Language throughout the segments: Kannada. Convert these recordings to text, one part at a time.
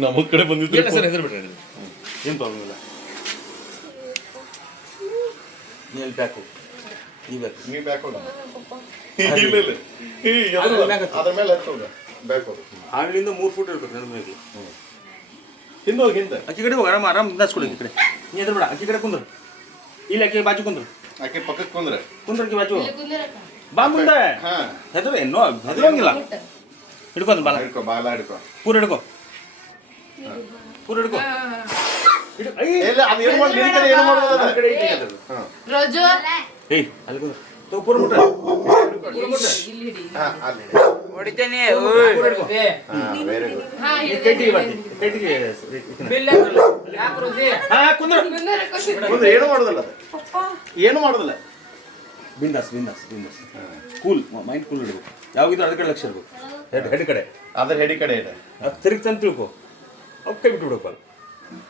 ನಮ್ಮ ಕಡೆ ಬಂದಿದ್ರೆ ಇಲ್ಲ ಸರ್ ಹೆದರ್ಬಿಟ್ರೆ ಏನು ಪ್ರಾಬ್ಲಮ್ ಇಲ್ಲ. ನೀವು ಬ್ಯಾಕ್ ಹೋಗಿ ನೀ ಬ್ಯಾಕ್ ಹೋಗ. ಇಲ್ಲ ಇಲ್ಲ ಅದ್ರ ಮೇಲೆ ಹತ್ತೋಗ ಬ್ಯಾಕ್ ಹೋಗ. ಹಾವಿನಿಂದ 3 ಫೂಟ್ ಇರ್ಬೇಕು ನನ್ನ ಮೇಲೆ. ಹಿಂದೆ ಹೋಗಿ ಹಿಂದೆ. ಅಕ್ಕಿ ಕಡೆ ಹೋಗಿ ಆರಾಮ್ ಬಿಂದಾಸ್ಕೊಡಿ. ಈ ಕಡೆ ನೀ ಹೆದರ್ಬೇಡ. ಅಕ್ಕಿ ಕಡೆ ಕುಂದ್ರು. ಇಲ್ಲ ಅಕ್ಕಿ ಬಾಜು ಕುಂದ್ರು. ಆಕೆ ಪಕ್ಕಕ್ಕೆ ಕುಂದ್ರೆ ಅಕ್ಕಿ ಬಾಜು ಬಾ ಮುಂದೆ. ಹೆದರು ಏನೋ ಹೆದರೋಂಗಿಲ್ಲ. ಹಿಡ್ಕೊಂಡ್ ಬಾಲ ಹಿಡ್ಕೊ, ಬಾಲ ಹಿಡ್ಕೊ, ಪೂರ ಹಿಡ್ಕೊ, ಪೂರ ಹಿಡ್ಕೊ. ಇಲ್ಲ ಅದು ಏನು ಮಾಡಿ ನಿನ್ನ ಕಡೆ ಏನು ಮಾಡೋದು ನನ್ನ ಕಡೆ ಐತಿ ಅದು. ರೋಜು ಏಯ್ ಅಲ್ಲಿ ಕುಂದ್ರು. ತಗೋ ಪೂರ ಮುಟ್ಟ. ಹಾ ಅಲ್ಲಿ ಹೊಡಿತೇನೆ. ಪೂರ ಹಿಡ್ಕೊ. Very good. ಕೈಟಿಗೆ ಬರ್ತಿ. ಕೈಟಿಗೆ ಹಾ ಕುಂದ್ರು. ಕುಂದ್ರೆ ಏನು ಮಾಡೋದಿಲ್ಲ ಅದು. ಏನು ಮಾಡೋದಿಲ್ಲ. ಬಿಂದಾಸ್ ಬಿಂದಾಸ್ ಬಿಂದಾಸ್. ಕೂಲ್ ಮೈಂಡ್ ಕೂಲ್ ಇಡಬೇಕು. ಯಾವಾಗಿದ್ರು ಅದ್ರ ಕಡೆ ಲಕ್ಷ ಇರ್ಬೇಕು. ಹೆಡ್ ಕಡೆ ಅದ್ರ ಹೆಡಿ ಕಡೆ ಇದೆ. ಅದು ತಿರುಗಿ ತಂದು ತಿಳ್ಕೊ. ಅವು ಕೈ ಬಿಟ್ಟು ಬಿಡಬೇಕು. ಅಲ್ಲಿ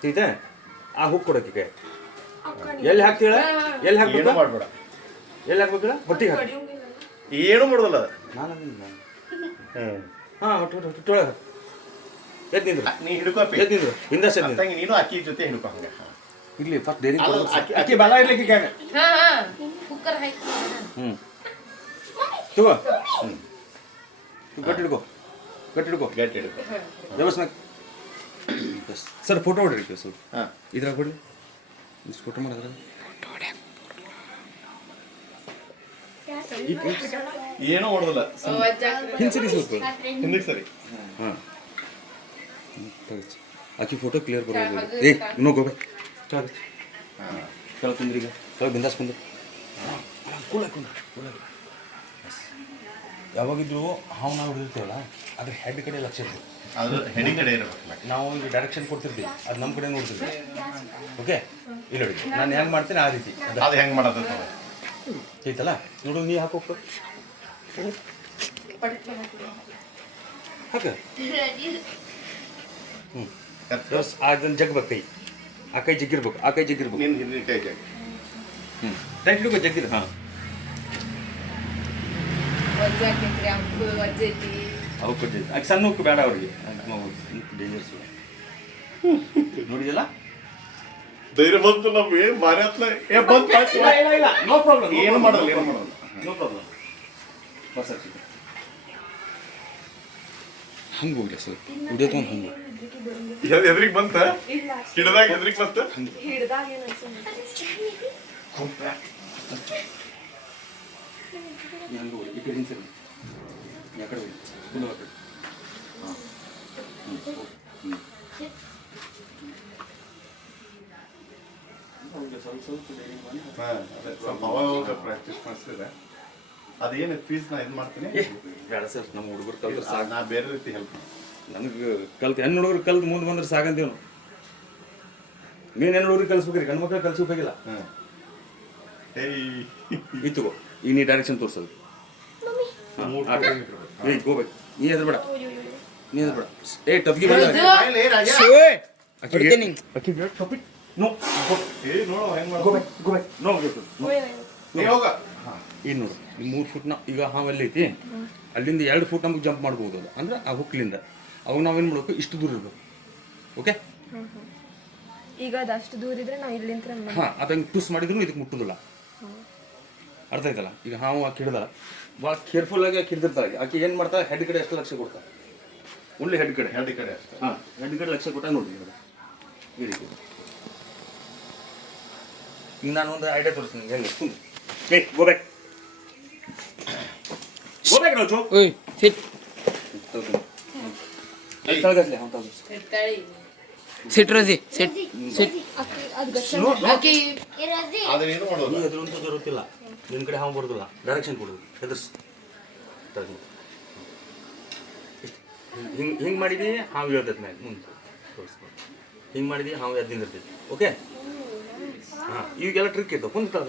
ತಿಳಿತಾ? ಆ ಹುಕ್ ಕೊಡೋಕೆ ಕೈ ಎಲ್ಲಿ ಹಾಕ್ತೀಳ? ಎಲ್ಲಿ ಹಾಕ್ಬೇಕು? ಏನು ಮಾಡ್ಬೇಡ. ಎಲ್ಲಿ ಹಾಕ್ಬೇಕಿಲ್ಲ? ಹೊಟ್ಟಿಗೆ ಹಾಕಿ. ಏನು ಮಾಡೋದಿಲ್ಲ ಅದು. ನಾನು ಹಾಂ ಹೊಟ್ಟೊಳಗೆ ಎದ್ದು ನಿಂದ್ರು. ನೀ ಹಿಡ್ಕೊ ಅಪ್ಪಿ. ಎದ್ದು ನಿಂದ್ರು. ಬಿಂದಾಸ್ ಎದ್ದು ನಿಂದ್ರು. ತಂಗಿ ನೀನು ಅಕ್ಕಿ ಜೊತೆ ಹಿಡ್ಕೊ ಹಂಗೆ. ಇರ್ಲಿ ಫಸ್ಟ್ ಡೈರಿ ಅಕ್ಕಿ ಬಾಲ ಇರ್ಲಿಕ್ಕೆ ಈಗ ಕುಕ್ಕರ್ ಹಾಕಿ ಹ್ಞೂ ತಗೋ. ಗಟ್ಟಿ ಹಿಡ್ಕೊ, ಗಟ್ಟಿ ಹಿಡ್ಕೊ, ಗಟ್ಟಿ ಹಿಡ್ಕೊ. ವ್ಯವಸ್ಥೆ ಬಸ್ ಸರ್ ಫೋಟೋ ಹೊಡ್ರಿ ಸ್ವಲ್ಪ. ಹಾಂ ಇದ್ರಾಗ ಕೊಡಿ ಇಷ್ಟು ಫೋಟೋ ಮಾಡಿದ್ರೆ ಏನೂ ಮಾಡೋದಿಲ್ಲ. ಹಿಂಸರಿ ಸ್ವಲ್ಪ ಹಿಂದಕ್ಕೆ ಸರಿ. ಹಾಂ ಆಕಿ ಫೋಟೋ ಕ್ಲಿಯರ್ ಬರೋದು. ಏ ಇನ್ನೂ ಗೋಬೆ ಕೆಳಗೆ ಕುಂದ್ರಿ. ಈಗ ಕೆಳಗೆ ಬಿಂದಾಸ್ ಕುಂದ್ರು. ಕೂಲ ಕುಂದ್ರು ಕೂಲ. ಯಾವಾಗಿದ್ರು ಹಾವು ನಾವು ಹಿಡಿದಿರ್ತೀವಲ್ಲ ಅದ್ರ ಹೆಡ್ ಕಡೆ ಲಕ್ಷ ಇರ್ತದೆ. ಅದು ಹೆಡಿ ಕಡೆ ಇರಬೇಕು. ನಾವು ಈಗ ಡೈರೆಕ್ಷನ್ ಕೊಡ್ತಿರ್ತೀವಿ, ಅದು ನಮ್ಮ ಕಡೆ ನೋಡ್ತಿರ್ತೀವಿ. ಓಕೆ ಇಲ್ಲ ನೋಡಿ ನಾನು ಹೆಂಗೆ ಮಾಡ್ತೀನಿ ಆ ರೀತಿ ಅದು ಹೆಂಗೆ ಮಾಡೋದು ಐತಲ್ಲ ನೋಡು. ನೀ ಹಾಕೋಕ ಹಾಕ. ಹ್ಞೂ ಅದನ್ನು ಜಗ್ಬೇಕು. ಕೈ ಆ ಕೈ ಜಗ್ಗಿರ್ಬೇಕು. ಆ ಕೈ ಜಗ್ಗಿರ್ಬೇಕು. ನಿನ್ನ ಹಿಂದಿನ ಕೈ ಜಾಗ. ಹ್ಞೂ ಟೈಟ್ ಹಿಡ್ಕೊ ಜಗ್ಗಿರ್. ಹಾಂ ಅವು ಕೊಟ್ಟಿದ್ದು ಆಕೆ ಸಣ್ಣ ಉಕ್ಕು ಬೇಡ ಅವ್ರಿಗೆ. ಡೇಂಜರ್ಸ್ ನೋಡಿದಲ್ಲ. ಧೈರ್ಯ ಬಂತು ನಮ್ಗೆ ಭಾರಿ ಹತ್ಲ. ಇಲ್ಲ ನೋ ಪ್ರಾಬ್ಲಮ್. ಏನು ಮಾಡೋಲ್ಲ, ಏನು ಮಾಡೋಲ್ಲ. No problem. ಬಸ್ ಹಂಗೆ ಹೋಗ್ಲಿ ಸರ್ ವಿಡಿಯೋ ತೊಗೊಂಡು ಹಂಗೆ ಹೆದ್ರಿಗೆ ಬಂತ ಹಿಡ್ದಾಗ ಹೆದ್ರಿಗೆ ಬಂತ. ಹಂಗೆ ಹೋಗಿ ಈ ಕಡೆ ಹಿಂಸರಿ ಯಾಕಡೆ ಹೋಗಿ ಫುಲ್ ಆ ಕಡೆ. ಹಾಂ ಸ್ವಲ್ಪ ಸ್ವಲ್ಪ ಸ್ವಲ್ಪ ಅವಾಗ ಪ್ರಾಕ್ಟೀಸ್ ಮಾಡಿಸಿದ್ರೆ ಅದೇನು ಫೀಸ್ ನಾ ಇದು ಮಾಡ್ತೀನಿ. ಬೇಡ ಸರ್ ನಮ್ಮ ಹುಡುಗರು ಕಲ್ತ್ರೆ ಸಾಕು. ನಾ ಬೇರೆ ರೀತಿ ಹೆಲ್ಪ್ ನನಗೆ ಹೆಣ್ಣು ಹುಡುಗರು ಕಲ್ತು ಮುಂದೆ ಬಂದ್ರೆ ಸಾಕಂತೀವಿ ನಾವು. ನೀನು ಹೆಣ್ಣು ಹುಡುಗರು ಕಲಿಸ್ಬೇಕ್ರಿ, ಗಂಡು ಮಕ್ಕಳು ಕಲಿಸ್ಬೇಕಾಗಿಲ್ಲ. ಹಾಂ ಇತ್ತು ಈಗ ನೀ ಡೈರೆಕ್ಷನ್ ತೋರಿಸೋದು. ಏ ಗೋಬೇಕು. ನೀ ಹೆದ್ರ ಬೇಡ, ನೀ ಹೆದ್ರ ಬೇಡ. ಏ ಟಬ್ಗಿ ಬೇಡ. ನೋ ಗೋಬೇಕು ನೋ ಹೋಗ. ಏನು ನೋಡು ಈ 3 ಫುಟ್ನ ಈಗ ಹಾವಲ್ಲಿ ಐತಿ. ಅಲ್ಲಿಂದ 2 ಫುಟ್ ನಮಗೆ ಜಂಪ್ ಮಾಡ್ಬೋದು. ಅದು ಅಂದ್ರೆ ಆ ಹುಕ್ಲಿಂದ ಅವಾಗ ನಾವೇನು ಮಾಡಬೇಕು, ಇಷ್ಟು ದೂರ ಇರಬೇಕು. ಓಕೆ ಈಗ ಅದಷ್ಟು ದೂರ ಇದ್ರೆ ನಾವು ಇಲ್ಲಿಂದ ಹಾಂ ಅದು ಹಂಗೆ ಟೂಸ್ ಮಾಡಿದ್ರು ಇದಕ್ಕೆ ಮುಟ್ಟೋದಿಲ್ಲ. ಅರ್ಥ ಆಯ್ತಲ್ಲ. ಈಗ ಹಾವು ಆಕೆ ಹಿಡ್ದಾಳ ಭಾಳ ಕೇರ್ಫುಲ್ಲಾಗಿ ಆಕೆ ಹಿಡ್ದಿರ್ತಾಳೆ. ಆಕೆ ಏನು ಮಾಡ್ತಾಳೆ, ಹೆಡ್ ಕಡೆ ಎಷ್ಟು ಲಕ್ಷ ಕೊಡ್ತಾಳೆ. ಒಳ್ಳೆ ಹೆಡ್ ಕಡೆ ಅಷ್ಟೇ. ಹಾಂ ಹೆಡ್ ಕಡೆ ಲಕ್ಷ ಕೊಟ್ಟ ನೋಡಿ ಈ ರೀತಿ. ಈಗ ನಾನು ಒಂದು ಐಡಿಯಾ ತೋರಿಸ್ತೀನಿ ಹೆಂಗೆ. ಏ ಗೋಬೇಕು ಗೋಬೇಕು ನಾವು ಚೋಕ್ ತಳಗಸ್ಲೆ ಅವ್ನು ತಳಗಸ್ ಸಿಟ್ ರೋಜಿ ಸಿಟ್ ಸಿಟ್ ಅದೇನು ಮಾಡೋದು. ನೀ ಎದುರಂತೂ ಜರುತ್ತಿಲ್ಲ. ನಿನ್ನ ಕಡೆ ಹಾವು ಬರೋದಿಲ್ಲ. ಡೈರೆಕ್ಷನ್ ಕೊಡೋದು ಹೆದರ್ಸ್. ಹಿಂಗೆ ಮಾಡಿದಿ ಹಾವು ಹೇಳ್ತೈತೆ ಮ್ಯಾಗ ಮುಂದೆ ತೋರಿಸ್ಬೋದು. ಹಿಂಗೆ ಮಾಡಿದಿ ಹಾವು ಎದ್ದಿಂದಿರ್ತೈತಿ. ಓಕೆ ಹಾಂ ಈಗೆಲ್ಲ ಟ್ರಿಕ್ ಇರ್ತಾವೆ. ಕುಂದ್ತಾಗ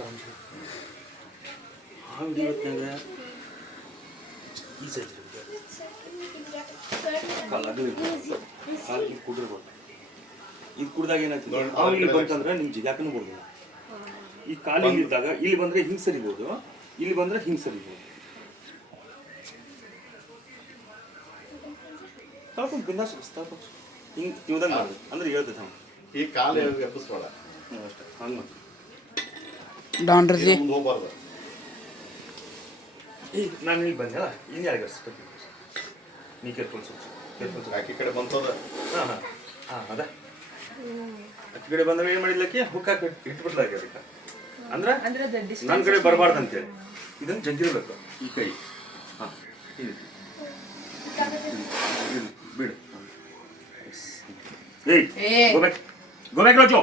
ಹಾವು ಹಿಡಿಯತ್ನಾಗ ಈ ಸೈಜ್ ಕಾಲು ಕುಡಿರ್ಬೋದು. ಇದು ಕುಡ್ದಾಗ ಏನಾಗ್ತದೆ, ಹಾವು ಇಲ್ಲಿ ಬಂತಂದ್ರೆ ನಿಮ್ಮ ಜಿಗಾಕನೂ ಬರ್ಬೋದು. ಈ ಕಾಲು ಇಲ್ಲಿದ್ದಾಗ ಇಲ್ಲಿ ಬಂದರೆ ಹಿಂಗೆ ಸರಿಬೋದು, ಇಲ್ಲಿ ಬಂದರೆ ಹಿಂಗೆ ಸರಿಬೋದು. ತಳ್ಕೊಂಡು ಬಿಂದಾಸ್ ತಳ್ಕೊಂಡು ಹಿಂಗೆ ತಿಳ್ದಂಗೆ ಮಾಡೋದು ಅಂದ್ರೆ ಹೇಳ್ತೈತೆ ಅವ್ನು. ಈ ಕಾಲು ಎಬ್ಬಿಸ್ಬೇಡ ಅಷ್ಟೇ ಹಂಗೆ ಮಾಡಿ. ಡೌನ್ ರಜಿ ಮುಂದೆ ಹೋಗ್ಬಾರ್ದು. ಈಗ ನಾನು ಇಲ್ಲಿ ಬಂದೆ ಅಲ್ಲ ಇನ್ನು ಯಾರಿಗೆ ನೀ ಕೇರ್ಫುಲ್ ಆಕಿ ಕಡೆ ಬಂತದ ಹಾಂ ಹಾಂ ಹಾಂ ಅದ ಅಕ್ಕಿ ಕಡೆ ಬಂದಾಗ ಏನು ಮಾಡಿದ್ಲಕ್ಕೆ ಹುಕ್ ಹಾಕಿ ಇಟ್ಬಿಡ್ಲಾಕೆ ಅದಕ್ಕೆ ಅಂದ್ರೆ ಅಂದ್ರೆ ಅದು ನನ್ನ ಕಡೆ ಬರಬಾರ್ದು ಅಂತೇಳಿ ಇದನ್ನು ಜಗ್ಗಿರ್ಬೇಕು ಈ ಕೈ ಹಾಂ ಬಿಡು ಏಯ್ ಗೋಬ್ಯಾಕ್ ರಾಜು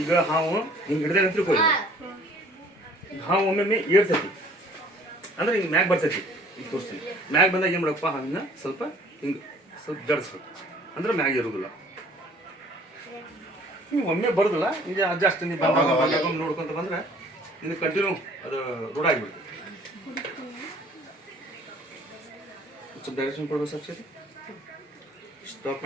ಈಗ ಹಾವು ಹಿಂಗೆ ಹಿಡ್ದೆ ಅಂತ ತಿಳ್ಕೊಳ್ಳಿ ಹಾವು ಒಮ್ಮೊಮ್ಮೆ ಏರ್ತೈತಿ ಅಂದ್ರೆ ಹಿಂಗೆ ಮ್ಯಾಗ್ ಬರ್ತೈತಿ ಈಗ ತೋರಿಸ್ತೀನಿ ಮ್ಯಾಗ್ ಬಂದಾಗ ಏನು ಮಾಡಪ್ಪ ಹಂಗೆ ಸ್ವಲ್ಪ ಹಿಂಗೆ ಸ್ವಲ್ಪ ಜಡಿಸ್ಬೇಕು ಅಂದ್ರೆ ಮ್ಯಾಗ್ ಇರೋದಿಲ್ಲ ನೀವು ಒಮ್ಮೆ ಬರೋದಿಲ್ಲ ಈಗ ಜಾಸ್ತಿ ನೀವು ಬಂದಾಗ ನೋಡ್ಕೊಂತ ಬಂದ್ರೆ ಇನ್ನು ಕಂಟಿನ್ಯೂ ಅದು ರೂಢ ಆಗಿಬಿಡ್ತದೆ ಸ್ವಲ್ಪ ಡೈರೆಕ್ಷನ್ ಕೊಡ್ಬೇಕು ಸಬ್ಸಿಡಿ ಸ್ಟಾಪ್